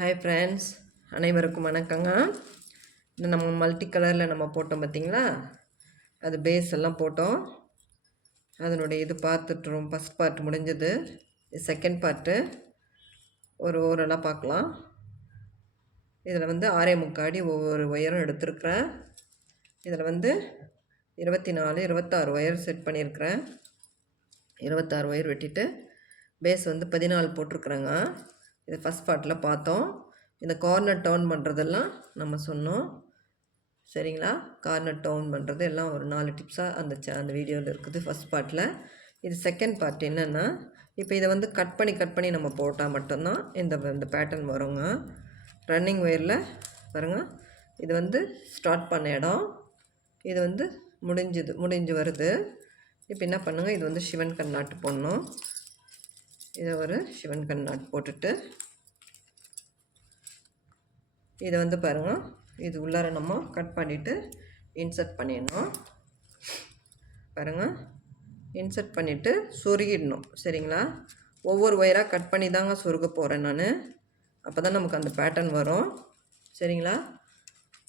Hi friends அனைவருக்கும் வணக்கங்க. இந்த நம்ம மல்டி கலரில் நம்ம போட்டோம் பார்த்தீங்களா அது பேஸ் எல்லாம் போட்டோம். அதனுடைய இது பார்த்துட்றோம் ஃபஸ்ட் பார்ட் முடிஞ்சது. செகண்ட் பார்ட்டு ஒரு ஓரெல்லாம் பார்க்கலாம். இதில் வந்து ஆறே முக்காடி ஒவ்வொரு ஒயரும் எடுத்திருக்கிறேன். இதில் வந்து இருபத்தி நாலு இருபத்தாறு ஒயர் செட் பண்ணியிருக்கிறேன். இருபத்தாறு ஒயர் வெட்டிட்டு பேஸ் வந்து பதினாலு போட்டிருக்குறேங்க. இது ஃபஸ்ட் பார்ட்டில் பார்த்தோம். இந்த கார்னர் டவுன் பண்ணுறதெல்லாம் நம்ம சொன்னோம். சரிங்களா? கார்னர் டவுன் பண்ணுறது எல்லாம் ஒரு நாலு டிப்ஸாக அந்த அந்த வீடியோவில் இருக்குது ஃபஸ்ட் பார்ட்டில் இது செகண்ட் பார்ட் என்னென்னா இப்போ இதை வந்து கட் பண்ணி கட் பண்ணி நம்ம போட்டால் மட்டும்தான் இந்த இந்த பேட்டர்ன் வருங்க. ரன்னிங் ஒயரில் பாருங்க. இது வந்து ஸ்டார்ட் பண்ண இடம். இது வந்து முடிஞ்சுது முடிஞ்சு வருது. இப்போ என்ன பண்ணுங்கள் இது வந்து சிவன் கண்ணாட்டு போடணும் இதை ஒரு சிவன் கண்ணாட் போட்டுட்டு இதை வந்து பாருங்கள் இது உள்ளார நம்ம கட் பண்ணிவிட்டு இன்சர்ட் பண்ணிடணும். பாருங்கள் இன்சர்ட் பண்ணிவிட்டு சொருகிடணும். சரிங்களா? ஒவ்வொரு ஒயராக கட் பண்ணி தாங்க சொருக போகிறேன் நான். அப்போ தான் நமக்கு அந்த பேட்டர்ன் வரும். சரிங்களா?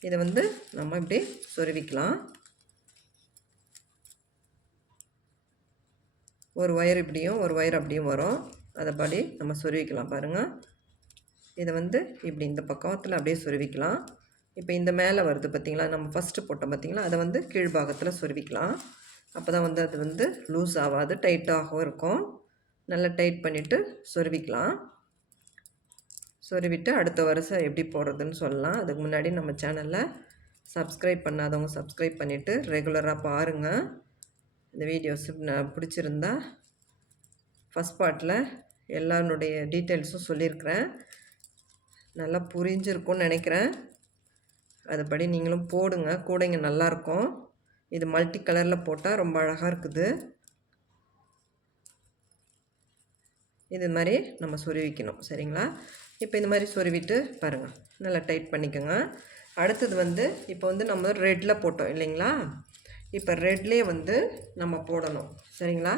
இதை வந்து நம்ம இப்படி சொருவிக்கலாம். ஒரு ஒயர் இப்படியும் ஒரு ஒயர் அப்படியும் வரும். அதைப்படி நம்ம சொருவிக்கலாம் பாருங்கள் இதை வந்து இப்படி இந்த பக்கத்தில் அப்படியே சொருவிக்கலாம். இப்போ இந்த மேலே வருது பார்த்திங்களா? நம்ம ஃபஸ்ட்டு போட்டோம் பார்த்திங்களா? அதை வந்து கீழ்பாகத்தில் சொருவிக்கலாம். அப்போ தான் வந்து அது வந்து லூஸ் ஆகாது டைட்டாகவும் இருக்கும். நல்லா டைட் பண்ணிவிட்டு சொருவிக்கலாம். சொருவிட்டு அடுத்த வருஷம் எப்படி போடுறதுன்னு சொல்லலாம். அதுக்கு முன்னாடி நம்ம சேனலில் சப்ஸ்கிரைப் பண்ணாதவங்க சப்ஸ்கிரைப் பண்ணிவிட்டு ரெகுலராக பாருங்கள் இந்த வீடியோஸ் நான் பிடிச்சிருந்தா ஃபஸ்ட் பார்ட்டில் எல்லாருடைய டீட்டெயில்ஸும் சொல்லியிருக்கிறேன். நல்லா புரிஞ்சிருக்கும்னு நினைக்கிறேன். அதுபடி நீங்களும் போடுங்க. கூடைங்க நல்லாயிருக்கும் இது மல்டி கலரில் போட்டால் ரொம்ப அழகாக இருக்குது. இது மாதிரி நம்ம சொருவிக்கணும் சரிங்களா? இப்போ இந்த மாதிரி சொருவிட்டு பாருங்கள் நல்லா டைட் பண்ணிக்கோங்க. அடுத்தது வந்து இப்போ வந்து நம்ம ரெட்டில் போட்டோம் இல்லைங்களா? இப்போ ரெட்லேயே வந்து நம்ம போடணும். சரிங்களா?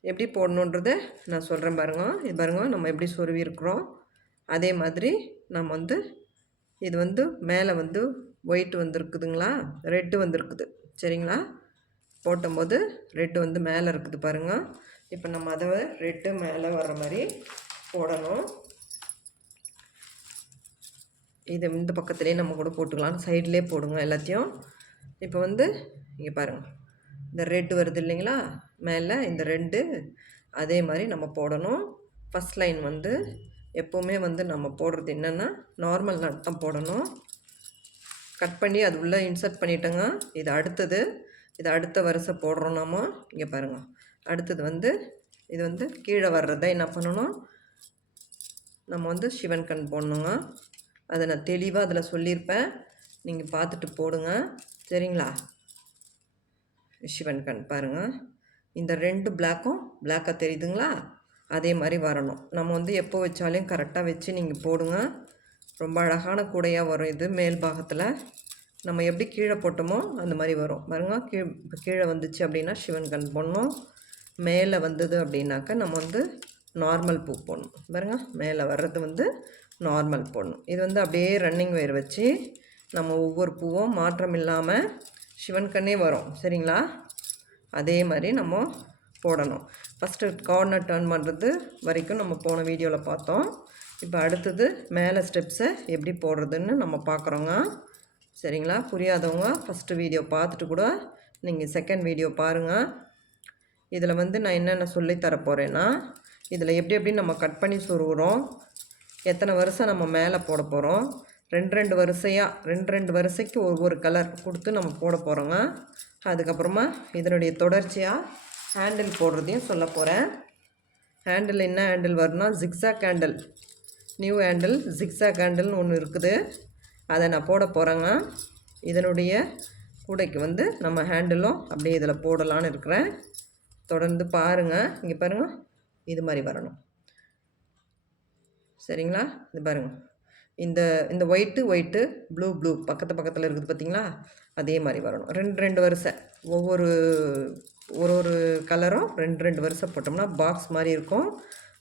எப்படி போடணுன்றதை நான் சொல்கிறேன் பாருங்க. இது பாருங்க நம்ம எப்படி சொருவி இருக்கிறோம். அதே மாதிரி நம்ம வந்து இது வந்து மேலே வந்து ஒயிட் வந்துருக்குதுங்களா? ரெட்டு வந்துருக்குது. சரிங்களா? போட்டும்போது ரெட்டு வந்து மேலே இருக்குது பாருங்கள் இப்போ நம்ம அதை ரெட்டு மேலே வர்ற மாதிரி போடணும். இது இந்த பக்கத்துலேயே நம்ம கூட போட்டுக்கலாம் சைட்லேயே போடுங்க எல்லாத்தையும். இப்போ வந்து இங்கே பாருங்கள் இந்த ரெட்டு வருது இல்லைங்களா? மேலே இந்த ரெண்டு அதே மாதிரி நம்ம போடணும். ஃபஸ்ட் லைன் வந்து எப்போவுமே வந்து நம்ம போடுறது என்னென்னா நார்மல் நட் தான் போடணும். கட் பண்ணி அது உள்ளே இன்சர்ட் பண்ணிட்டோங்க. இது அடுத்தது இது அடுத்த வரிசை போடுறோம் நாம. இங்கே பாருங்கள் அடுத்தது வந்து இது வந்து கீழே வர்றதை என்ன பண்ணணும்? நம்ம வந்து சிவன் கண் போடணுங்க. அதை நான் தெளிவாக அதில் சொல்லியிருப்பேன். நீங்கள் பார்த்துட்டு போடுங்க. சரிங்களா? சிவன் கண் பாருங்கள் இந்த ரெண்டு பிளாக்கும் பிளாக்காக தெரியுதுங்களா? அதே மாதிரி வரணும். நம்ம வந்து எப்போ வச்சாலையும் கரெக்டாக வச்சு நீங்கள் போடுங்க. ரொம்ப அழகான கூடையாக வரும் இது மேல் பாகத்தில். நம்ம எப்படி கீழே போட்டோமோ அந்த மாதிரி வரும். பாருங்க கீழ் கீழே வந்துச்சு அப்படின்னா சிவன் கண் போடணும். மேலே வந்தது அப்படின்னாக்கா நம்ம வந்து நார்மல் பூ போடணும். பாருங்க மேலே வர்றது வந்து நார்மல் போடணும். இது வந்து அப்படியே ரன்னிங் வயர் வச்சு நம்ம ஒவ்வொரு பூவும் மாற்றம் இல்லாமல் சிவன் கண்ணே வரும். சரிங்களா? அதே மாதிரி நம்ம போடணும். ஃபஸ்ட்டு கார்னர் டர்ன் பண்ணுறது வரைக்கும் நம்ம போன வீடியோவில் பார்த்தோம். இப்போ அடுத்தது மேலே ஸ்டெப்ஸை எப்படி போடுறதுன்னு நம்ம பார்க்குறோங்க. சரிங்களா? புரியாதவங்க ஃபஸ்ட்டு வீடியோ பார்த்துட்டு கூட நீங்கள் செகண்ட் வீடியோ பாருங்கள் இதில் வந்து நான் என்னென்ன சொல்லித்தரப்போகிறேன்னா இதில் எப்படி எப்படி நம்ம கட் பண்ணி சொருகிறோம் எத்தனை வருஷம் நம்ம மேலே போட போகிறோம் ரெண்டு ரெண்டு வரிசையாக ரெண்டு ரெண்டு வரிசைக்கு ஒவ்வொரு கலர் கொடுத்து நம்ம போட போகிறோங்க அதுக்கப்புறமா இதனுடைய தொடர்ச்சியாக ஹேண்டில் போடுறதையும் சொல்ல போகிறேன் ஹேண்டில் என்ன ஹேண்டில் வரும்னா zigzag handle new handle zigzag ஹேண்டில்னு ஒன்று இருக்குது. அதை நான் போட போகிறேங்க இதனுடைய கூடைக்கு வந்து நம்ம ஹேண்டிலும் அப்படியே இதில் போடலான்னு இருக்கிறேன். தொடர்ந்து பாருங்கள் இங்கே பாருங்கள் இது மாதிரி வரணும். சரிங்களா? இது பாருங்கள் இந்த இந்த ஒயிட்டு ஒயிட்டு ப்ளூ ப்ளூ பக்கத்து பக்கத்தில் இருக்குது பார்த்தீங்களா அதே மாதிரி வரணும். ரெண்டு ரெண்டு வரிசை. ஒவ்வொரு ஒரு ஒரு கலரும் ரெண்டு ரெண்டு வரிசை போட்டோம்னா பாக்ஸ் மாதிரி இருக்கும்.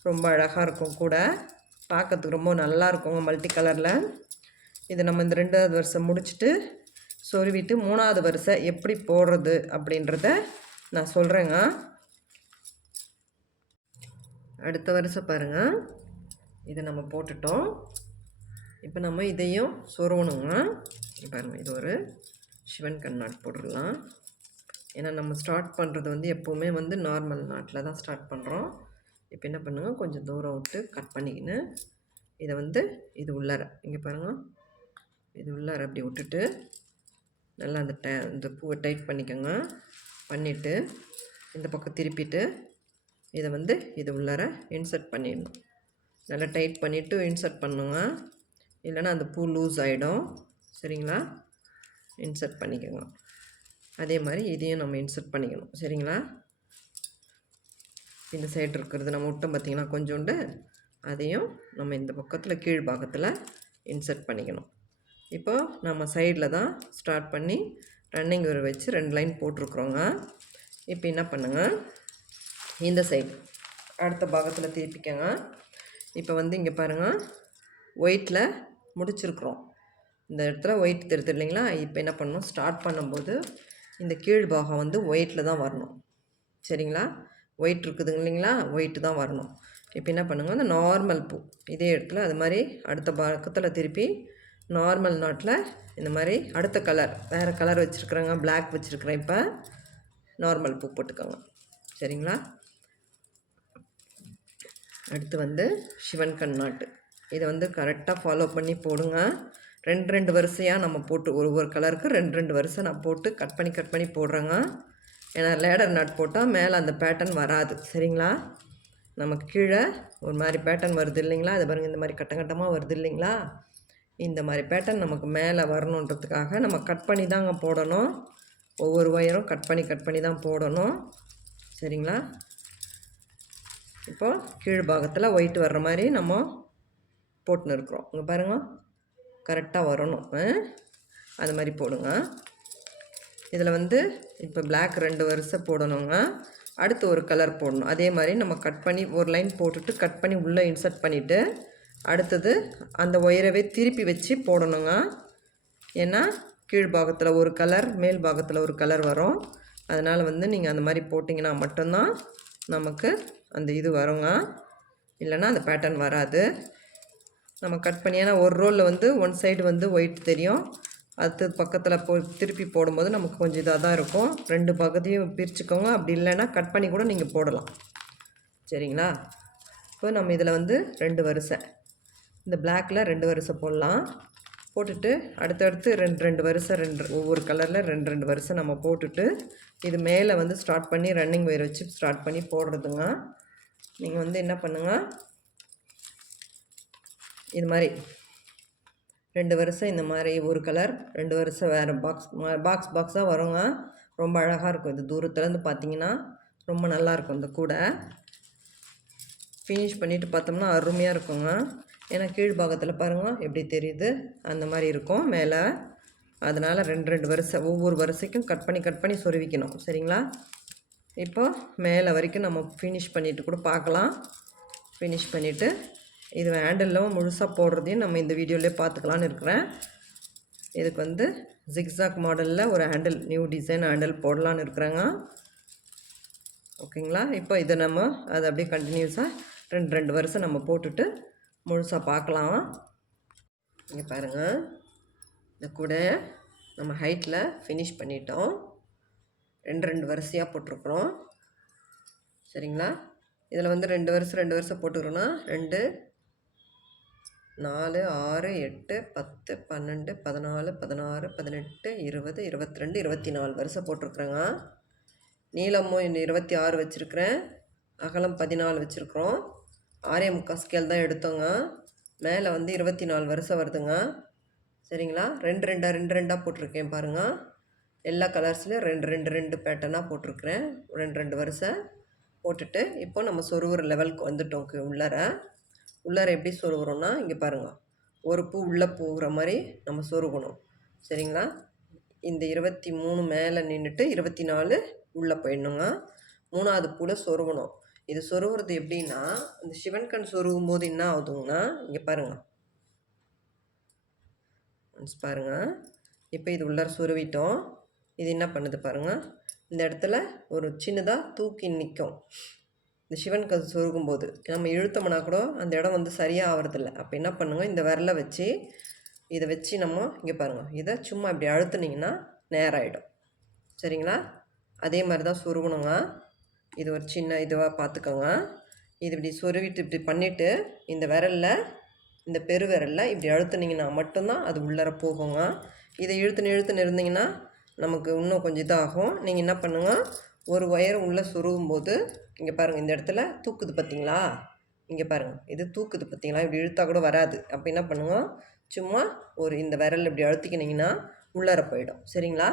ரொம்ப அழகாக இருக்கும் கூட. பார்க்கறதுக்கு ரொம்ப நல்லா இருக்குங்க மல்டி கலரில் இது நம்ம இந்த ரெண்டாவது வருஷம் முடிச்சுட்டு சொருவிட்டு மூணாவது வருஷம் எப்படி போடுறது அப்படின்றத நான் சொல்கிறேங்க அடுத்த வருஷம் பாருங்கள் இதை நம்ம போட்டுட்டோம். இப்போ நம்ம இதையும் சொருவணுங்க. பாருங்கள் இது ஒரு சிவன் கண் நாட் போட்டுடலாம். ஏன்னா நம்ம ஸ்டார்ட் பண்ணுறது வந்து எப்போவுமே வந்து நார்மல் நாட்டில் தான் ஸ்டார்ட் பண்ணுறோம் இப்போ என்ன பண்ணுங்க கொஞ்சம் தூரம் விட்டு கட் பண்ணிக்கின்னு இதை வந்து இது உள்ளார இங்கே பாருங்கள் இது உள்ளார அப்படி விட்டுட்டு நல்லா அந்த டை இந்த பூவை டைட் பண்ணிக்கோங்க. பண்ணிவிட்டு இந்த பக்கம் திருப்பிட்டு இதை வந்து இது உள்ளார இன்சர்ட் பண்ணிடணும். நல்லா டைட் பண்ணிவிட்டு இன்சர்ட் பண்ணுங்க. இல்லைன்னா அந்த பூ லூஸ் ஆகிடும் சரிங்களா? இன்சர்ட் பண்ணிக்கோங்க. அதே மாதிரி இதையும் நம்ம இன்சர்ட் பண்ணிக்கணும். சரிங்களா? இந்த சைடு இருக்கிறது நம்ம விட்டோம் பார்த்திங்கன்னா கொஞ்சோண்டு அதையும் நம்ம இந்த பக்கத்தில் கீழ் பாகத்தில் இன்சர்ட் பண்ணிக்கணும். இப்போ நம்ம சைடில் தான் ஸ்டார்ட் பண்ணி ரன்னிங் ஒரு வச்சு ரெண்டு லைன் போட்டிருக்குறோங்க. இப்போ என்ன பண்ணுங்க? இந்த சைடு அடுத்த பாகத்தில் திருப்பிக்கங்க. இப்போ வந்து இங்கே பாருங்கள் ஒயிட்டில் முடிச்சிருக்கிறோம். இந்த இடத்துல ஒயிட் தெரியுது இல்லைங்களா இப்போ என்ன பண்ணணும்? ஸ்டார்ட் பண்ணும்போது இந்த கீழ் பாகம் வந்து ஒயிட்டில் தான் வரணும். சரிங்களா? ஒயிட் இருக்குதுங்க இல்லைங்களா? ஒயிட்டு தான் வரணும். இப்போ என்ன பண்ணுங்க? அந்த நார்மல் பூ. இதே இடத்துல அது மாதிரி அடுத்த பக்கத்தில் திருப்பி நார்மல் நாட்டில் இந்த மாதிரி அடுத்த கலர் வேறு கலர் வச்சுருக்குறேங்க. பிளாக் வச்சுருக்குறேன் இப்போ. நார்மல் பூ போட்டுக்கோங்க. சரிங்களா? அடுத்து வந்து சிவன் கண் நாட்டு இதை வந்து கரெக்டாக ஃபாலோ பண்ணி போடுங்க. ரெண்டு ரெண்டு வரிசையாக நம்ம போட்டு ஒரு ஒரு கலருக்கு ரெண்டு ரெண்டு வரிசை நான் போட்டு கட் பண்ணி கட் பண்ணி போடுறேங்க. ஏன்னா லேடர் நட் போட்டால் மேலே அந்த பேட்டர்ன் வராது. சரிங்களா? நமக்கு கீழே ஒரு மாதிரி பேட்டர்ன் வருது இல்லைங்களா? அது பாருங்கள் இந்த மாதிரி கட்டம் கட்டமாக வருது இல்லைங்களா? இந்த மாதிரி பேட்டர்ன் நமக்கு மேலே வரணுன்றதுக்காக நம்ம கட் பண்ணி தாங்க போடணும். ஒவ்வொரு ஒயரும் கட் பண்ணி கட் பண்ணி தான் போடணும். சரிங்களா? இப்போ கீழ் பாகத்தில் ஒயிட் வர்ற மாதிரி நம்ம போட்டுன்னு இருக்கிறோம். இங்கே பாருங்க. கரெக்டாக வரணும். அது மாதிரி போடுங்க. இதில் வந்து இப்போ பிளாக் ரெண்டு வருஷம் போடணுங்க. அடுத்து ஒரு கலர் போடணும். அதே மாதிரி நம்ம கட் பண்ணி ஒரு லைன் போட்டுட்டு கட் பண்ணி உள்ளே இன்சர்ட் பண்ணிவிட்டு அடுத்தது அந்த ஒயரவே திருப்பி வச்சு போடணுங்க. ஏன்னா கீழ் பாகத்தில் ஒரு கலர் மேல் பாகத்தில் ஒரு கலர் வரும். அதனால் வந்து நீங்கள் அந்த மாதிரி போட்டிங்கன்னா மட்டும்தான் நமக்கு அந்த இது வருங்க. இல்லைன்னா அந்த பேட்டர்ன் வராது. நம்ம கட் பண்ணி ஏன்னா ஒரு ரோலில் வந்து ஒன் சைடு வந்து ஒயிட் தெரியும். அடுத்து பக்கத்தில் போ திருப்பி போடும்போது நமக்கு கொஞ்சம் இதாக தான் இருக்கும். ரெண்டு பக்கத்தையும் பிரிச்சுக்கோங்க. அப்படி இல்லைன்னா கட் பண்ணி கூட நீங்கள் போடலாம். சரிங்களா? இப்போ நம்ம இதில் வந்து ரெண்டு வரிசை. இந்த பிளாக்கில் ரெண்டு வரிசை போடலாம். போட்டுட்டு அடுத்தடுத்து ரெண்டு ரெண்டு வரிசை ரெண்டு ஒவ்வொரு கலரில் ரெண்டு ரெண்டு வரிசை நம்ம போட்டுட்டு இது மேலே வந்து ஸ்டார்ட் பண்ணி ரன்னிங் ஒயர் வச்சு ஸ்டார்ட் பண்ணி போடுறதுங்க. நீங்கள் வந்து என்ன பண்ணுங்கள் இது மாதிரி ரெண்டு வருஷம் இந்த மாதிரி ஒரு கலர் ரெண்டு வருஷம் வேறு பாக்ஸ் பாக்ஸ் பாக்ஸாக வருங்க. ரொம்ப அழகாக இருக்கும் இது. தூரத்துலேருந்து பார்த்தீங்கன்னா ரொம்ப நல்லா இருக்கும் இந்த கூடை. ஃபினிஷ் பண்ணிவிட்டு பார்த்தோம்னா அருமையாக இருக்குங்க. ஏன்னா கீழ் பாகத்தில் பாருங்கள் எப்படி தெரியுது? அந்த மாதிரி இருக்கும் மேலே. அதனால் ரெண்டு ரெண்டு வரிசை ஒவ்வொரு வரிசைக்கும் கட் பண்ணி கட் பண்ணி சொருவிக்கணும். சரிங்களா? இப்போ மேலே வரைக்கும் நம்ம ஃபினிஷ் பண்ணிவிட்டு கூட பார்க்கலாம் ஃபினிஷ் பண்ணிவிட்டு இது ஹேண்டிலும் முழுசாக போடுறதையும் நம்ம இந்த வீடியோலேயே பார்த்துக்கலான்னு இருக்கிறேன். இதுக்கு வந்து ஜிக்ஸாக் மாடலில் ஒரு ஹேண்டில் நியூ டிசைன் ஹேண்டில் போடலான்னு இருக்கிறேங்க. ஓகேங்களா? இப்போ இதை நம்ம அதை அப்படியே கண்டினியூஸாக ரெண்டு ரெண்டு வருஷம் நம்ம போட்டுட்டு முழுசாக பார்க்கலாம். இங்கே பாருங்கள் இந்த கூட நம்ம ஹைட்டில் ஃபினிஷ் பண்ணிட்டோம். ரெண்டு ரெண்டு வரிசையாக போட்டிருக்குறோம். சரிங்களா? இதில் வந்து ரெண்டு வருஷம் ரெண்டு வருஷம் போட்டுக்கிறோன்னா ரெண்டு நாலு ஆறு எட்டு பத்து பன்னெண்டு பதினாலு பதினாறு பதினெட்டு இருபது இருபத்தி ரெண்டு இருபத்தி நாலு வருஷம் போட்டிருக்குறேங்க. நீளமும் இன்னும் இருபத்தி ஆறு வச்சுருக்கிறேன். அகலம் பதினாலு வச்சுருக்குறோம். ஆரே முக்கால் ஸ்கேல் தான் எடுத்தோங்க. மேலே வந்து இருபத்தி நாலு வருஷம் வருதுங்க. சரிங்களா? ரெண்டு ரெண்டாக ரெண்டு ரெண்டாக போட்டிருக்கேன் பாருங்கள் எல்லா கலர்ஸ்லையும் ரெண்டு ரெண்டு ரெண்டு பேட்டர்னாக போட்டிருக்கிறேன். ரெண்டு ரெண்டு வருஷம் போட்டுட்டு இப்போ நம்ம சொருவுற லெவலுக்கு வந்துட்டோம் உள்ளார. உள்ளார எப்படி சொருகிறோம்னா இங்கே பாருங்கள் ஒரு பூ உள்ளே போகிற மாதிரி நம்ம சொருகணும். சரிங்களா? இந்த இருபத்தி மூணு மேலே நின்றுட்டு இருபத்தி நாலு உள்ளே போயிடணுங்க. மூணாவது பூவில் சொருகணும். இது சொருகிறது எப்படின்னா இந்த சிவன் கண் சொருகும் போது என்ன ஆகுதுங்கன்னா இங்கே பாருங்கள் பாருங்கள் இப்போ இது உள்ளார சொருவிட்டோம் இது என்ன பண்ணுது பாருங்கள் இந்த இடத்துல ஒரு சின்னதாக தூக்கி நிற்கும் இந்த சிவன் கது சொருகும் போது நம்ம இழுத்தோம்னா கூட அந்த இடம் வந்து சரியாக ஆகிறதில்ல அப்போ என்ன பண்ணுங்க? இந்த விரலை வச்சு இதை வச்சு நம்ம இங்கே பாருங்கள் இதை சும்மா இப்படி அழுத்துனீங்கன்னா நேராகிடும் சரிங்களா? அதே மாதிரி தான் சொருகணுங்க. இது ஒரு சின்ன இதுவாக பார்த்துக்கோங்க இது இப்படி சொருவிட்டு இப்படி பண்ணிவிட்டு இந்த விரலில் இந்த பெருவிரலில் இப்படி அழுத்துனீங்கன்னா மட்டும்தான் அது உள்ளார போகுங்க. இதை இழுத்துன்னு இழுத்துன்னு இருந்தீங்கன்னா நமக்கு இன்னும் கொஞ்சம் இதாகும். நீங்கள் என்ன பண்ணுங்கள் ஒரு ஒயர் உள்ளே சுருகும் போது இங்கே பாருங்கள் இந்த இடத்துல தூக்குது பார்த்தீங்களா இங்கே பாருங்கள் இது தூக்குது பார்த்தீங்களா இப்படி இழுத்தா கூட வராது. அப்போ என்ன பண்ணுங்க? சும்மா ஒரு இந்த விரல் இப்படி அழுத்திக்கினீங்கன்னா உள்ளார போயிடும். சரிங்களா?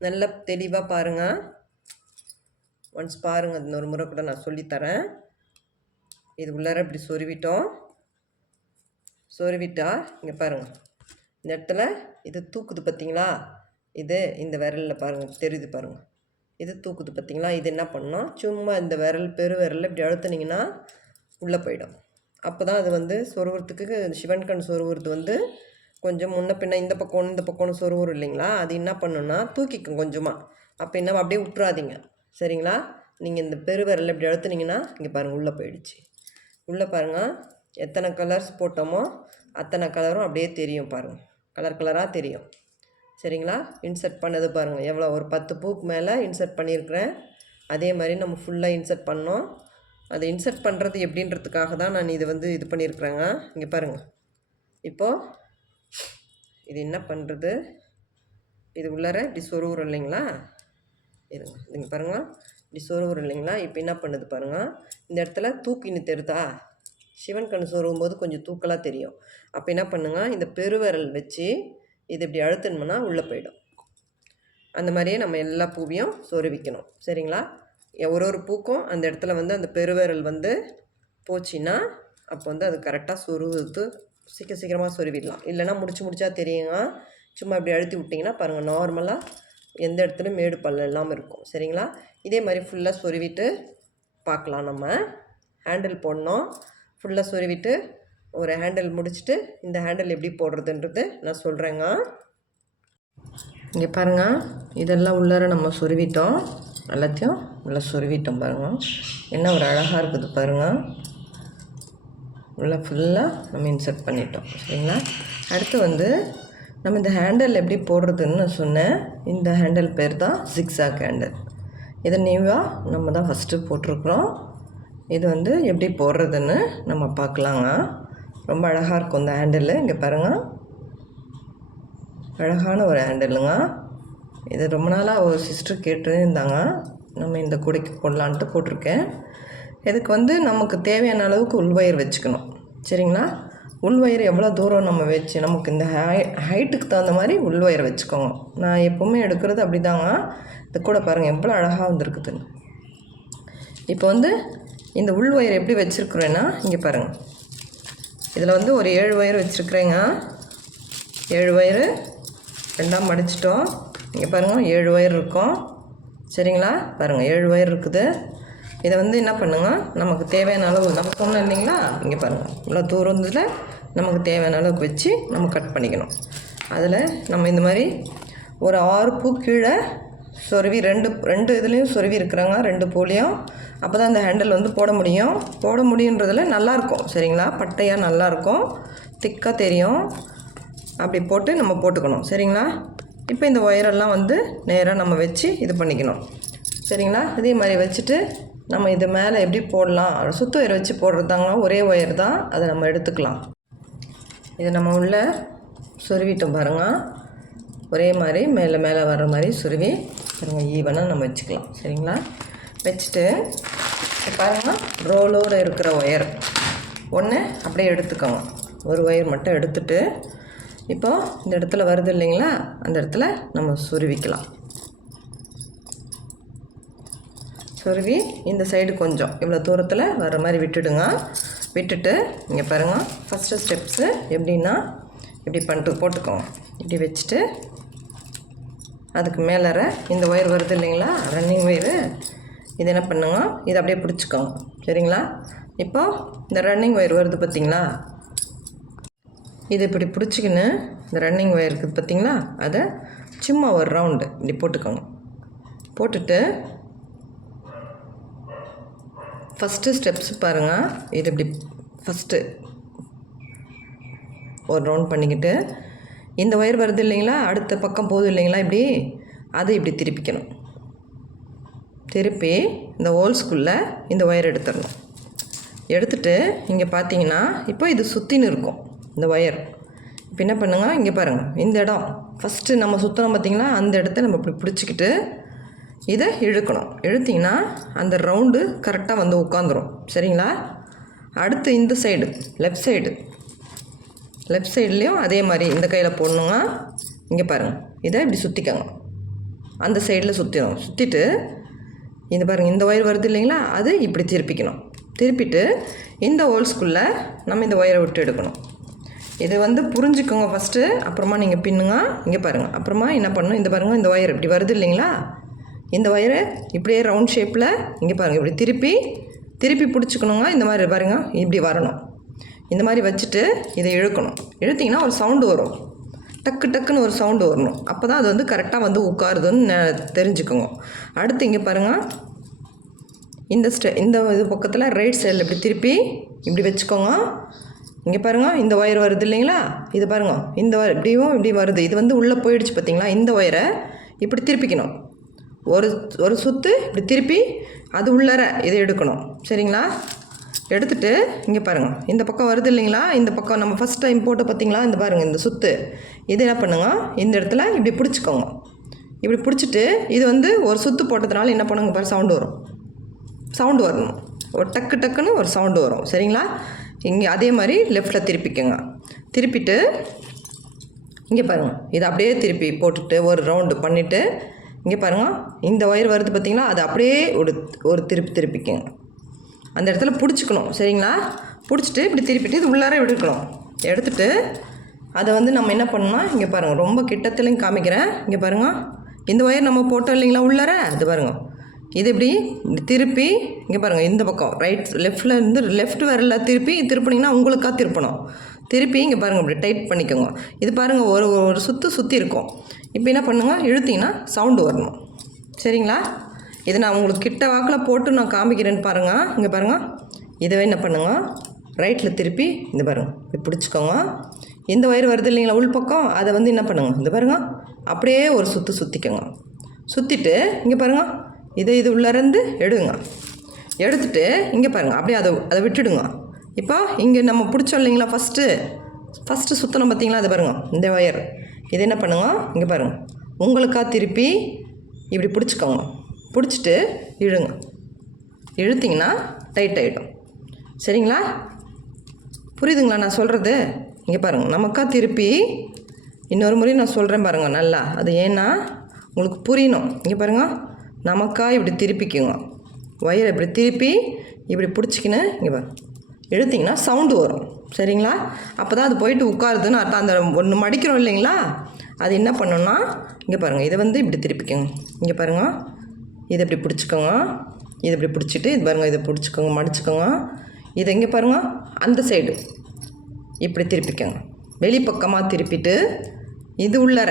நல்ல தெளிவாக பாருங்கள் ஒன்ஸ் பாருங்கள் இன்னொரு முறை கூட நான் சொல்லித்தரேன் இது உள்ளார இப்படி சொருவிட்டோம். சொருவிட்டா இங்கே பாருங்கள் இந்த இடத்துல இது தூக்குது பார்த்தீங்களா இது இந்த விரலில் பாருங்கள் தெரியுது பாருங்கள் இது தூக்குது பார்த்தீங்களா? இது என்ன பண்ணால் சும்மா இந்த விரல் பெரு விரலில் இப்படி அழுத்துனிங்கன்னா உள்ளே போயிடும். அப்போ தான் அது வந்து சொருவுறத்துக்கு சிவன் கண் சொருவுறது வந்து கொஞ்சம் முன்ன பின்ன இந்த பக்கம் இந்த பக்கம்னு சொருவுறும் இல்லைங்களா? அது என்ன பண்ணுன்னா தூக்கிக்கும் கொஞ்சமாக அப்போ என்ன அப்படியே விட்றாதீங்க சரிங்களா? நீங்கள் இந்த பெரு விரலில் இப்படி அழுத்துனீங்கன்னா இங்கே பாருங்கள் உள்ளே போயிடுச்சு. உள்ளே பாருங்கள் எத்தனை கலர்ஸ் போட்டோமோ அத்தனை கலரும் அப்படியே தெரியும் பாருங்கள் கலர் கலராக தெரியும். சரிங்களா? இன்சர்ட் பண்ணது பாருங்கள் எவ்வளோ? ஒரு பத்து பூக்கு மேலே இன்சர்ட் பண்ணியிருக்கிறேன். அதே மாதிரி நம்ம ஃபுல்லாக இன்சர்ட் பண்ணோம். அதை இன்சர்ட் பண்ணுறது எப்படின்றதுக்காக தான் நான் இதை வந்து இது பண்ணியிருக்கிறேங்க. இங்கே பாருங்கள் இப்போது இது என்ன பண்ணுறது இது உள்ளார இப்படி சொருவுறோம் இல்லைங்களா? இருங்க. இதுங்க பாருங்கள். இப்படி சொருவுறோம் இல்லைங்களா? இப்போ என்ன பண்ணுது பாருங்கள் இந்த இடத்துல தூக்கின்னு தெரியுதா சிவன் கண் சொருவும் போது கொஞ்சம் தூக்கலாக தெரியும். அப்போ என்ன பண்ணுங்கள் இந்த பெருவிரல் வச்சு இது இப்படி அழுத்தணும்னா உள்ளே போயிடும். அந்த மாதிரியே நம்ம எல்லா பூவையும் சொருவிக்கணும். சரிங்களா? எ- ஒரு ஒரு பூக்கும் அந்த இடத்துல வந்து அந்த பெருவிரல் வந்து போச்சுன்னா அப்போ வந்து அது கரெக்டாக சொருகுது சீக்கிரம் சீக்கிரமாக சொருவிடலாம். இல்லைன்னா முடிச்சு முடிச்சா தெரியுங்க. சும்மா இப்படி அழுத்தி விட்டிங்கன்னா பாருங்கள் நார்மலாக எந்த இடத்துலையும் மேடு பள்ளம் இல்லாமல் இருக்கும். சரிங்களா? இதே மாதிரி ஃபுல்லாக சொருவிட்டு பார்க்கலாம் நம்ம. ஹேண்டில் போடணும். ஃபுல்லாக சொருவிட்டு ஒரு ஹேண்டில் முடிச்சுட்டு இந்த ஹேண்டில் எப்படி போடுறதுன்றது நான் சொல்கிறேங்க இங்கே பாருங்கள் இதெல்லாம் உள்ளார நம்ம சுருவிட்டோம். எல்லாத்தையும் உள்ளே சுருவிட்டோம் பாருங்கள் என்ன ஒரு அழகாக இருக்குது பாருங்கள் உள்ளே ஃபுல்லாக நம்ம இன்சர்ட் பண்ணிட்டோம். சரிங்களா? அடுத்து வந்து நம்ம இந்த ஹேண்டில் எப்படி போடுறதுன்னு நான் சொன்னேன். இந்த ஹேண்டில் பேர் தான் ஜிக்ஸாக் ஹேண்டில் இதை நியூவாக நம்ம தான் ஃபஸ்ட்டு போட்டிருக்குறோம். இது வந்து எப்படி போடுறதுன்னு நம்ம பார்க்கலாங்க. ரொம்ப அழகாக இருக்கும் இந்த ஹேண்டில் இங்கே பாருங்கள் அழகான ஒரு ஹேண்டிலுங்க இது ரொம்ப நாளாக ஒரு சிஸ்டர் கேட்டு இருந்தாங்க நம்ம இந்த கூடைக்கு போடலான்ட்டு போட்டிருக்கேன். இதுக்கு வந்து நமக்கு தேவையான அளவுக்கு உள்வயர் வச்சுக்கணும். சரிங்களா? உள்வயிறு எவ்வளோ தூரம் நம்ம வச்சு நமக்கு இந்த ஹை ஹைட்டுக்கு தகுந்த மாதிரி உள்வயிறு வச்சுக்கோங்க. நான் எப்போவுமே எடுக்கிறது அப்படி தாங்க இந்த கூட பாருங்கள் எவ்வளோ அழகாக வந்துருக்குதுன்னு. இப்போ வந்து இந்த உள்வயிறு எப்படி வச்சுருக்குறேன்னா இங்கே பாருங்கள் இதில் வந்து ஒரு ஏழு ஒயர் வச்சுருக்குறேங்க. ஏழு ஒயரு ரெண்டாம் மடிச்சிட்டோம். இங்கே பாருங்கள் ஏழு ஒயர் இருக்கும். சரிங்களா? பாருங்கள் ஏழு ஒயர் இருக்குது. இதை வந்து என்ன பண்ணுங்கள் நமக்கு தேவையான அளவு நமக்கு ஒன்றும் இல்லைங்களா? இங்கே பாருங்கள் இவ்வளோ தூரம் இதில் நமக்கு தேவையான அளவுக்கு வச்சு நம்ம கட் பண்ணிக்கணும். அதில் நம்ம இந்த மாதிரி ஒரு ஆறு பூ கீழே சொருவி ரெண்டு ரெண்டு இதுலேயும் சொருவி இருக்கிறாங்க ரெண்டு போலியும். அப்போ தான் அந்த ஹேண்டில் வந்து போட முடியும். போட முடியுன்றதில் நல்லாயிருக்கும் சரிங்களா? பட்டையாக நல்லாயிருக்கும் திக்காக தெரியும். அப்படி போட்டு நம்ம போட்டுக்கணும் சரிங்களா? இப்போ இந்த ஒயரெல்லாம் வந்து நேராக நம்ம வச்சு இது பண்ணிக்கணும். சரிங்களா? இதே மாதிரி வச்சுட்டு நம்ம இது மேலே எப்படி போடலாம்? சுத்து ஒயர் வச்சு போடுறதாங்க ஒரே ஒயர் தான். அதை நம்ம எடுத்துக்கலாம். இதை நம்ம உள்ள சொருவிட்டோம் பாருங்கள் ஒரே மாதிரி மேலே மேலே வர்ற மாதிரி சுருவி பாருங்கள் ஈவனாக நம்ம வச்சுக்கலாம். சரிங்களா? வச்சுட்டு இப்ப ரோலோடு இருக்கிற ஒயர் ஒன்று அப்படியே எடுத்துக்கோங்க. ஒரு ஒயர் மட்டும் எடுத்துட்டு இப்போ இந்த இடத்துல வருது இல்லைங்களா? அந்த இடத்துல நம்ம சுருவிக்கலாம். சொருவி இந்த சைடு கொஞ்சம். இவ்வளோ தூரத்தில் வர மாதிரி விட்டுடுங்க. விட்டுட்டு இங்கே பாருங்கள் ஃபஸ்ட்டு ஸ்டெப்ஸு எப்படின்னா இப்படி பண்ணிட்டு போட்டுக்கோங்க. இப்படி வச்சுட்டு அதுக்கு மேலே இந்த ஒயர் வருது இல்லைங்களா? ரன்னிங் ஒயரு இது என்ன பண்ணுங்க? இதை அப்படியே பிடிச்சிக்கோங்க. சரிங்களா? இப்போ இந்த ரன்னிங் ஒயர் வருது பார்த்திங்களா? இது இப்படி பிடிச்சிக்கின்னு இந்த ரன்னிங் ஒயர் இருக்குது பார்த்திங்களா? அதை சும்மா ஒரு ரவுண்டு இப்படி போட்டுக்கோங்க. போட்டுட்டு ஃபஸ்ட்டு ஸ்டெப்ஸ் பாருங்கள் இது இப்படி ஃபஸ்ட்டு ஒரு ரவுண்ட் பண்ணிக்கிட்டு இந்த ஒயர் வருது இல்லைங்களா? அடுத்த பக்கம் போகுது இல்லைங்களா? இப்படி அதை இப்படி திருப்பிக்கணும். திருப்பி இந்த ஹோல்ஸ்குள்ளே இந்த ஒயர் எடுத்துடணும். எடுத்துட்டு இங்கே பார்த்தீங்கன்னா இப்போ இது சுற்றின்னு இருக்கும் இந்த ஒயர் இப்போ என்ன பண்ணுங்க? இங்கே பாருங்கள் இந்த இடம். ஃபஸ்ட்டு நம்ம சுற்றணும் பார்த்திங்கன்னா அந்த இடத்த நம்ம இப்படி பிடிச்சிக்கிட்டு இதை இழுக்கணும். இழுத்திங்கன்னா அந்த ரவுண்டு கரெக்டாக வந்து உட்காந்துரும் சரிங்களா? அடுத்து இந்த சைடு லெஃப்ட் சைடு லெஃப்ட் சைட்லேயும் அதே மாதிரி இந்த கையில் போடணுங்க இங்கே பாருங்கள் இதை இப்படி சுற்றிக்கோங்க அந்த சைடில் சுற்றிடும் சுற்றிட்டு இந்த பாருங்கள் இந்த ஒயர் வருது இல்லைங்களா? அது இப்படி திருப்பிக்கணும். திருப்பிட்டு இந்த ஹோல்ஸ்குள்ளே நம்ம இந்த ஒயரை விட்டு எடுக்கணும். இதை வந்து புரிஞ்சுக்கோங்க ஃபஸ்ட்டு அப்புறமா நீங்கள் பின்னுங்க. இங்கே பாருங்கள் அப்புறமா என்ன பண்ணணும்? இந்த பாருங்கள் இந்த ஒயர் இப்படி வருது இல்லைங்களா? இந்த ஒயரை இப்படியே ரவுண்ட் ஷேப்பில் இங்கே பாருங்கள் இப்படி திருப்பி திருப்பி பிடிச்சிக்கணுங்க இந்த மாதிரி பாருங்க இப்படி வரணும். இந்த மாதிரி வச்சுட்டு இதை இழுக்கணும். இழுத்திங்கன்னா ஒரு சவுண்டு வரும். டக்கு டக்குன்னு ஒரு சவுண்டு வரணும். அப்போ தான் அது வந்து கரெக்டாக வந்து உட்காருதுன்னு தெரிஞ்சுக்கோங்க. அடுத்து இங்கே பாருங்கள் இந்த ஸ்டெ இந்த இது பக்கத்தில் ரைட் சைடில் இப்படி திருப்பி இப்படி வச்சுக்கோங்க. இங்கே பாருங்கள் இந்த ஒயர் வருது இல்லைங்களா? இது பாருங்க இந்த ஒயர் இப்படியும் இப்படி வருது. இது வந்து உள்ளே போயிடுச்சு பார்த்தீங்களா இந்த ஒயரை இப்படி திருப்பிக்கணும். ஒரு ஒரு சுற்று இப்படி திருப்பி அது உள்ளர இதை எடுக்கணும். சரிங்களா? எடுத்துட்டு இங்கே பாருங்கள் இந்த பக்கம் வருது இல்லைங்களா? இந்த பக்கம் நம்ம ஃபஸ்ட் டைம் போட்டு பார்த்தீங்களா இந்த பாருங்கள் இந்த சுத்து. இது என்ன பண்ணுங்க? இந்த இடத்துல இப்படி பிடிச்சிக்கோங்க. இப்படி பிடிச்சிட்டு இது வந்து ஒரு சுத்து போட்டதுனால என்ன பண்ணுங்க? பாரு சவுண்டு வரும். சவுண்டு வரணும் ஒரு டக்கு டக்குன்னு ஒரு சவுண்டு வரும். சரிங்களா? இங்கே அதே மாதிரி லெஃப்டில் திருப்பிக்கோங்க. திருப்பிட்டு இங்கே பாருங்கள் இதை அப்படியே திருப்பி போட்டுட்டு ஒரு ரவுண்டு பண்ணிவிட்டு இங்கே பாருங்கள் இந்த ஒயர் வருது பார்த்தீங்களா அதை அப்படியே ஒரு ஒரு திருப்பி திருப்பிக்கோங்க. அந்த இடத்துல பிடிச்சிக்கணும் சரிங்களா? பிடிச்சிட்டு இப்படி திருப்பிட்டு இது உள்ளார எடுக்கணும் எடுத்துட்டு அதை வந்து நம்ம என்ன பண்ணணும்னா இங்கே பாருங்கள் ரொம்ப கிட்டத்துலையும் காமிக்கிறேன். இங்கே பாருங்கள் இந்த ஒயர் நம்ம போட்டோம் இல்லைங்களா உள்ளார? அது பாருங்கள் இது இப்படி திருப்பி இங்கே பாருங்கள் இந்த பக்கம் ரைட் லெஃப்டில் இருந்து லெஃப்ட் வரல திருப்பி திருப்பினீங்கன்னா உங்களுக்காக திருப்பணும். திருப்பி இங்கே பாருங்கள் இப்படி டைட் பண்ணிக்கோங்க. இது பாருங்கள் ஒரு ஒரு சுற்று சுற்றி இருக்கும். இப்போ என்ன பண்ணுங்கள் இழுத்திங்கன்னா சவுண்டு வரணும். சரிங்களா? இது நான் உங்களுக்கு கிட்ட வாக்கில் போட்டு நான் காமிக்கிறேன்னு பாருங்கள் இங்கே பாருங்கள் இதை என்ன பண்ணுங்க? ரைட்டில் திருப்பி இந்த பாருங்க. இப்படி பிடிச்சிக்கோங்க. இந்த ஒயர் வருது இல்லைங்களா உள்பக்கம் அதை வந்து என்ன பண்ணுங்க? இந்த பாருங்க. அப்படியே ஒரு சுற்று சுற்றிக்கோங்க சுற்றிட்டு இங்கே பாருங்க. இதை இது உள்ளேருந்து எடுங்க. எடுத்துட்டு இங்கே பாருங்கள் அப்படியே அதை அதை விட்டுடுங்க. இப்போ இங்கே நம்ம பிடிச்சோம் இல்லைங்களா ஃபஸ்ட்டு ஃபஸ்ட்டு சுற்றணும் பார்த்தீங்களா? அதை பாருங்க. இந்த ஒயர் இதை என்ன பண்ணுங்க? இங்கே பாருங்க. உங்களுக்காக திருப்பி இப்படி பிடிச்சிக்கோங்க. பிடிச்சிட்டு இழுங்க. இழுத்திங்கன்னா டைட் ஆகிடும் சரிங்களா? புரியுதுங்களா நான் சொல்கிறது இங்கே பாருங்கள் நமக்கா திருப்பி இன்னொரு முறை நான் சொல்கிறேன் பாருங்கள் நல்லா. அது ஏன்னா உங்களுக்கு புரியணும். இங்கே பாருங்கள் நமக்கா இப்படி திருப்பிக்குங்க. ஒயரை இப்படி திருப்பி இப்படி பிடிச்சிக்கின்னு இங்கே பாருங்க. இழுத்திங்கன்னா சவுண்டு வரும். சரிங்களா? அப்போ தான் அது போயிட்டு உட்காருதுன்னு அர்த்தம். அந்த ஒன்று மடிக்கிறோம் இல்லைங்களா? அது என்ன பண்ணணும்னா இங்கே பாருங்கள் இதை வந்து இப்படி திருப்பிக்கோங்க. இங்கே பாருங்கள் இதை இப்படி பிடிச்சிக்கோங்க. இதை இப்படி பிடிச்சிட்டு இது பாருங்கள் இதை பிடிச்சிக்கோங்க மடிச்சுக்கோங்க. இதை இங்கே பாருங்கள் அந்த சைடு இப்படி திருப்பிக்கோங்க. வெளிப்பக்கமாக திருப்பிட்டு இது உள்ளர.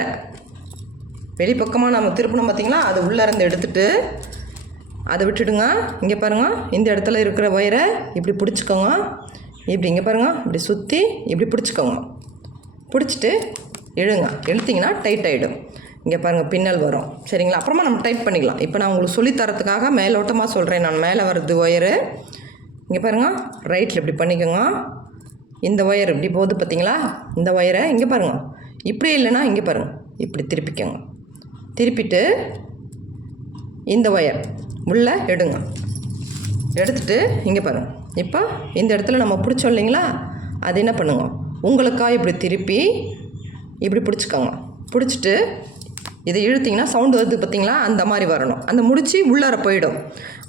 வெளிப்பக்கமாக நம்ம திருப்பணும் பார்த்தீங்களா அது உள்ளே எடுத்துட்டு அதை விட்டுடுங்க. இங்கே பாருங்கள் இந்த இடத்துல இருக்கிற ஒயரை இப்படி பிடிச்சிக்கோங்க. இப்படி இங்கே பாருங்கள் இப்படி சுற்றி இப்படி பிடிச்சிக்கோங்க. பிடிச்சிட்டு இழுங்க. இழுத்திங்கன்னா டைட் ஆகிடும் இங்கே பாருங்கள் பின்னல் வரும். சரிங்களா? அப்புறமா நம்ம டைப் பண்ணிக்கலாம். இப்போ நான் உங்களுக்கு சொல்லித் தரத்துக்காக மேலோட்டமாக சொல்கிறேன் நான். மேலே வருது ஒயரு இங்கே பாருங்கள் ரைட்டில் இப்படி பண்ணிக்கோங்க. இந்த ஒயர் இப்படி போகுது பார்த்தீங்களா இந்த ஒயரை இங்கே பாருங்கள் இப்படி இல்லைன்னா இங்கே பாருங்கள் இப்படி திருப்பிக்கோங்க. திருப்பிட்டு இந்த ஒயர் உள்ளே எடுங்க. எடுத்துட்டு இங்கே பாருங்கள் இப்போ இந்த இடத்துல நம்ம பிடிச்சோம் இல்லைங்களா? அது என்ன பண்ணுங்க? உங்களுக்காக இப்படி திருப்பி இப்படி பிடிச்சிக்கோங்க. பிடிச்சிட்டு இதை இழுத்திங்கன்னா சவுண்டு வருது பார்த்தீங்களா? அந்த மாதிரி வரணும். அந்த முடிச்சு உள்ளார போயிடும்.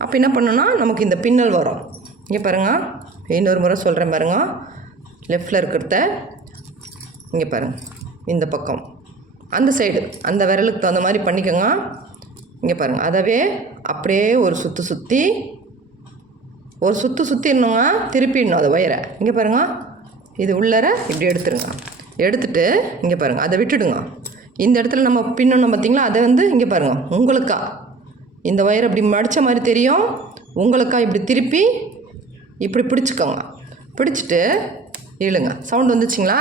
அப்போ என்ன பண்ணுன்னா நமக்கு இந்த பின்னல் வரும். இங்கே பாருங்க. இன்னொரு முறை சொல்கிறேன் பாருங்க. லெஃப்டில் இருக்கிறத இங்கே பாருங்க. இந்த பக்கம். அந்த சைடு அந்த விரலுக்கு தகுந்த மாதிரி பண்ணிக்கோங்க. இங்கே பாருங்கள் அதவே அப்படியே ஒரு சுற்று சுற்றி ஒரு சுற்று சுற்றிடணுங்க திருப்பிடணும் அதை ஒயரை. இங்கே பாருங்க. இது உள்ளர இப்படி எடுத்துருங்க. எடுத்துட்டு இங்கே பாருங்கள் அதை விட்டுடுங்க. இந்த இடத்துல நம்ம பின்னணும் பார்த்தீங்களா? அதை வந்து இங்கே பாருங்கள் உங்களுக்கா? இந்த ஒயர் அப்படி மடித்த மாதிரி தெரியும். உங்களுக்கா? இப்படி திருப்பி இப்படி பிடிச்சிக்கோங்க. பிடிச்சிட்டு இழுங்க. சவுண்ட் வந்துச்சுங்களா?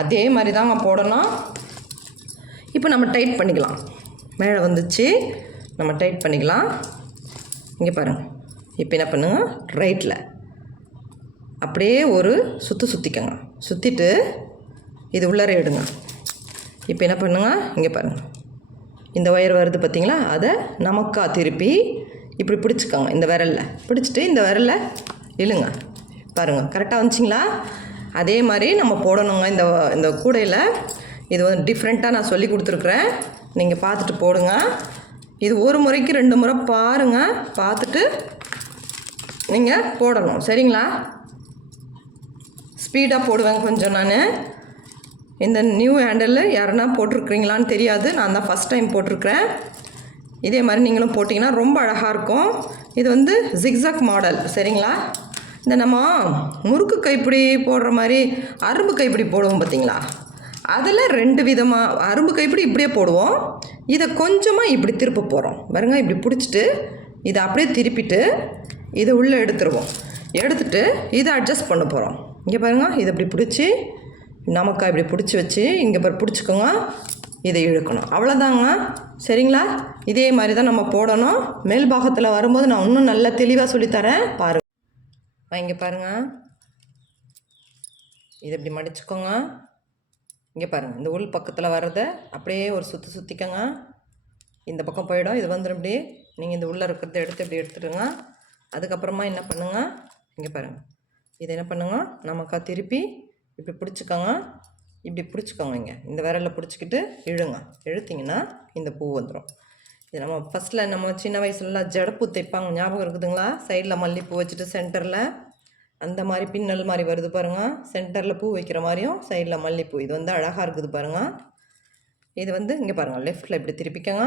அதே மாதிரி தாங்க போடணும். இப்போ நம்ம டைட் பண்ணிக்கலாம். மேலே வந்துச்சு. நம்ம டைட் பண்ணிக்கலாம். இங்கே பாருங்கள் இப்போ என்ன பண்ணுங்க? ரைட்டில். அப்படியே ஒரு சுற்று சுற்றிக்கோங்க சுற்றிட்டு இது உள்ளார எடுங்க. இப்போ என்ன பண்ணுங்க? இங்கே பாருங்கள் இந்த ஒயர் வருது பார்த்தீங்களா? அதை நமக்கா திருப்பி இப்படி பிடிச்சிக்கோங்க. இந்த விரலில். பிடிச்சிட்டு இந்த விரலில் இழுங்க. பாருங்கள் கரெக்டாக வந்துச்சிங்களா? அதே மாதிரி நம்ம போடணுங்க. இந்த இந்த கூடையில் இது வந்து டிஃப்ரெண்ட்டாக நான் சொல்லி கொடுத்துருக்குறேன். நீங்கள் பார்த்துட்டு போடுங்க. இது ஒரு முறைக்கு ரெண்டு முறை பாருங்கள் பார்த்துட்டு நீங்கள் போடணும். சரிங்களா? ஸ்பீடாக போடுவேன் கொஞ்சம் நான். இந்த நியூ ஹேண்டலில் யாருன்னா போட்டிருக்கிறீங்களான்னு தெரியாது. நான் தான் ஃபஸ்ட் டைம் போட்டிருக்கிறேன். இதே மாதிரி நீங்களும் போட்டிங்கன்னா ரொம்ப அழகாக இருக்கும். இது வந்து ஜிக்ஸாக் மாடல் சரிங்களா? இந்த நம்ம முறுக்கு கைப்பிடி போடுற மாதிரி அரும்பு கைப்பிடி போடுவோம் பார்த்தீங்களா அதில் ரெண்டு விதமாக அரும்பு கைப்பிடி இப்படியே போடுவோம். இதை கொஞ்சமாக இப்படி திருப்ப போகிறோம் பாருங்க இப்படி பிடிச்சிட்டு இதை அப்படியே திருப்பிட்டு இதை உள்ளே எடுத்துருவோம். எடுத்துட்டு இதை அட்ஜஸ்ட் பண்ண போகிறோம் இங்கே பாருங்க இதை இப்படி பிடிச்சி நமக்கா இப்படி பிடிச்சி வச்சு இங்கே பாரு பிடிச்சிக்கோங்க. இதை இழுக்கணும். அவ்வளோதாங்க சரிங்களா? இதே மாதிரி தான் நம்ம போடணும். மேல் பாகத்தில் வரும்போது நான் இன்னும் நல்லா தெளிவாக சொல்லித்தரேன். பாருங்க. இங்கே பாருங்க. இதை இப்படி மடிச்சுக்கோங்க. இங்கே பாருங்கள் இந்த உள் பக்கத்தில் வர்றதை அப்படியே ஒரு சுற்றி சுற்றிக்கோங்க இந்த பக்கம் போயிடும். இது வந்துடும் இப்படி. நீங்கள் இந்த உள்ளே இருக்கிறத எடுத்து இப்படி எடுத்துடுங்க. அதுக்கப்புறமா என்ன பண்ணுங்க? இங்கே பாருங்கள் இதை என்ன பண்ணுங்க? நமக்கா திருப்பி இப்படி பிடிச்சிக்கோங்க. இப்படி பிடிச்சிக்கோங்க இங்கே. இந்த விரலில் பிடிச்சிக்கிட்டு இழுங்க. இழுத்திங்கன்னா இந்த பூ வந்துடும் இது நம்ம ஃபஸ்ட்டில் நம்ம சின்ன வயசுலலாம் ஜடப்பு தைப்பாங்க. ஞாபகம் இருக்குதுங்களா? சைடில் மல்லிப்பூ வச்சுட்டு சென்டரில் அந்த மாதிரி பின்னல் மாதிரி வருது பாருங்கள் சென்டரில் பூ வைக்கிற மாதிரியும் சைடில் மல்லிப்பூ. இது வந்து அழகாக இருக்குது பாருங்கள் இது வந்து இங்கே பாருங்கள் லெஃப்ட்டில் இப்படி திருப்பிக்கங்க.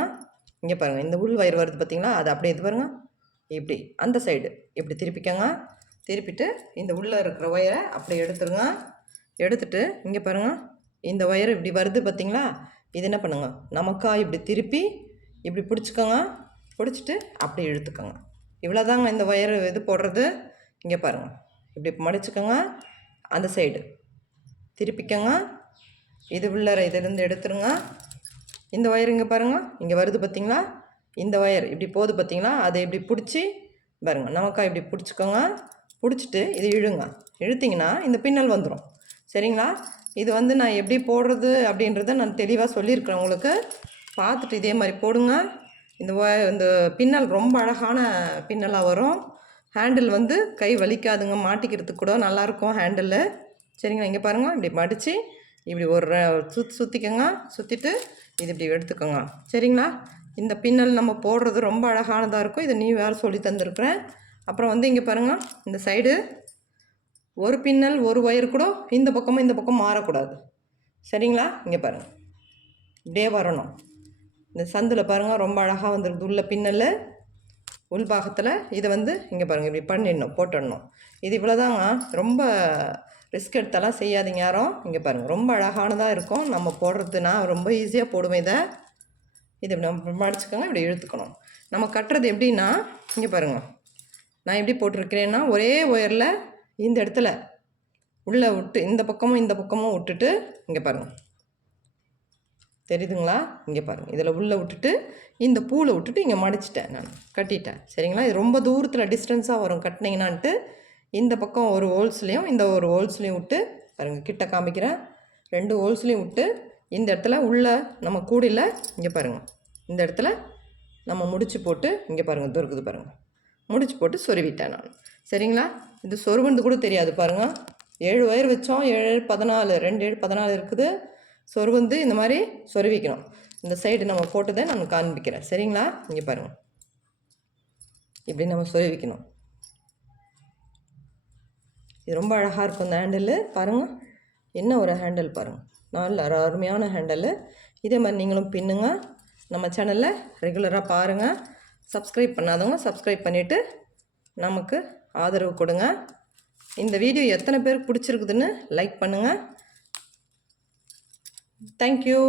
இங்கே பாருங்கள் இந்த உள் வயிறு வருது பார்த்தீங்களா அது அப்படியே இது பாருங்கள் இப்படி அந்த சைடு இப்படி திருப்பிக்கங்க. திருப்பிட்டு இந்த உள்ளே இருக்கிற ஒயரை அப்படியே எடுத்துருங்க. எடுத்துட்டு இங்கே பாருங்கள் இந்த ஒயர் இப்படி வருது பார்த்தீங்களா இது என்ன பண்ணுங்க? நமக்கா இப்படி திருப்பி இப்படி பிடிச்சிக்கோங்க. பிடிச்சிட்டு அப்படியே இழுத்துக்கோங்க. இவ்வளோதாங்க இந்த ஒயர் இது போடுறது. இங்கே பாருங்கள் இப்படி மடிச்சுக்கோங்க. அந்த சைடு திருப்பிக்கோங்க. இது உள்ளார இதிலேருந்து எடுத்துருங்க. இந்த ஒயர் இங்கே பாருங்கள் இங்கே வருது பார்த்தீங்களா இந்த ஒயர் இப்படி போகுது பார்த்தீங்களா அதை இப்படி பிடிச்சி பாருங்க. நமக்கா இப்படி பிடிச்சிக்கோங்க. பிடிச்சிட்டு இது இழுங்க. இழுத்திங்கன்னா இந்த பின்னல் வந்துடும் சரிங்களா? இது வந்து நான் எப்படி போடுறது அப்படின்றத நான் தெளிவாக சொல்லியிருக்கிறேன் உங்களுக்கு. பார்த்துட்டு இதே மாதிரி போடுங்க. இந்த ஒ- இந்த பின்னல் ரொம்ப அழகான பின்னலாக வரும். ஹேண்டில் வந்து கை வலிக்காதுங்க. மாட்டிக்கிறதுக்கு கூட நல்லாயிருக்கும் ஹேண்டில் சரிங்களா? இங்கே பாருங்கள் இப்படி மடித்து இப்படி ஒரு சுத் சுற்றிக்கோங்க சுற்றிட்டு இது இப்படி எடுத்துக்கோங்க. சரிங்களா? இந்த பின்னல் நம்ம போடுறது ரொம்ப அழகானதாக இருக்கும். இதை நீ வேறு சொல்லி தந்திருக்கிறேன். அப்புறம் வந்து இங்கே பாருங்கள் இந்த சைடு ஒரு பின்னல் ஒரு ஒயர் கூட இந்த பக்கமும் இந்த பக்கம் மாறக்கூடாது. சரிங்களா? இங்கே பாருங்கள் இப்படியே வரணும். இந்த சந்தில் பாருங்கள் ரொம்ப அழகாக வந்துருக்குது உள்ள பின்னல் உள்பாகத்தில் இதை வந்து இங்கே பாருங்கள் இப்படி பண்ணிடணும் போட்டுடணும். இது இவ்வளோதாங்க ரொம்ப ரிஸ்க் எடுத்தாலாம் செய்யாதீங்க யாரும். இங்கே பாருங்கள் ரொம்ப அழகானதாக இருக்கும். நம்ம போடுறது நான் ரொம்ப ஈஸியாக போடுவேன் இதை. இது இப்படி நம்ம மடிச்சுக்கோங்க இப்படி இழுத்துக்கணும். நம்ம கட்டுறது எப்படின்னா இங்கே பாருங்கள் நான் எப்படி போட்டிருக்கிறேன்னா ஒரே ஒயரில் இந்த இடத்துல உள்ளே விட்டு இந்த பக்கமும் இந்த பக்கமும் விட்டுட்டு இங்கே பாருங்கள் தெரியுதுங்களா? இங்கே பாருங்கள் இதில் உள்ளே விட்டுட்டு இந்த பூவில் விட்டுட்டு இங்கே மடிச்சிட்டேன் நான். கட்டிட்டேன். சரிங்களா? இது ரொம்ப தூரத்தில் டிஸ்டன்ஸாக வரும். கட்டினீங்கன்னான்ட்டு இந்த பக்கம் ஒரு ஹோல்ஸ்லேயும் இந்த ஒரு ஹோல்ஸ்லேயும் விட்டு பாருங்கள் கிட்ட காமிக்கிறேன். ரெண்டு ஹோல்ஸ்லேயும் விட்டு இந்த இடத்துல உள்ள நம்ம கூடையில் இங்கே பாருங்கள் இந்த இடத்துல நம்ம முடிச்சு போட்டு இங்கே பாருங்கள் துருக்குது பாருங்கள் முடிச்சு போட்டு சொருவிட்டேன் நான். சரிங்களா? இது சொருவுனது கூட தெரியாது பாருங்கள் ஏழு ஒயர் வச்சோம் ஏழு ஏழு பதினாலு ரெண்டு ஏழு பதினாலு இருக்குது. சொருவுந்து இந்த மாதிரி சொருவிக்கணும். இந்த சைடு நம்ம போட்டதை நான் காண்பிக்கிறேன். சரிங்களா? இங்கே பாருங்கள் இப்படி நம்ம சொருவிக்கணும். இது ரொம்ப அழகாக இருக்கும் இந்த ஹேண்டில் பாருங்கள் என்ன ஒரு ஹேண்டில் பாருங்கள் நல்ல அருமையான ஹேண்டில் இதே மாதிரி நீங்களும் பின்னுங்க. நம்ம சேனலில் ரெகுலராக பாருங்கள் சப்ஸ்கிரைப் பண்ணாதவங்க சப்ஸ்கிரைப் பண்ணிவிட்டு நமக்கு ஆதரவு கொடுங்க. இந்த வீடியோ எத்தனை பேருக்கு பிடிச்சிருக்குதுன்னு லைக் பண்ணுங்கள் தேங்க்யூ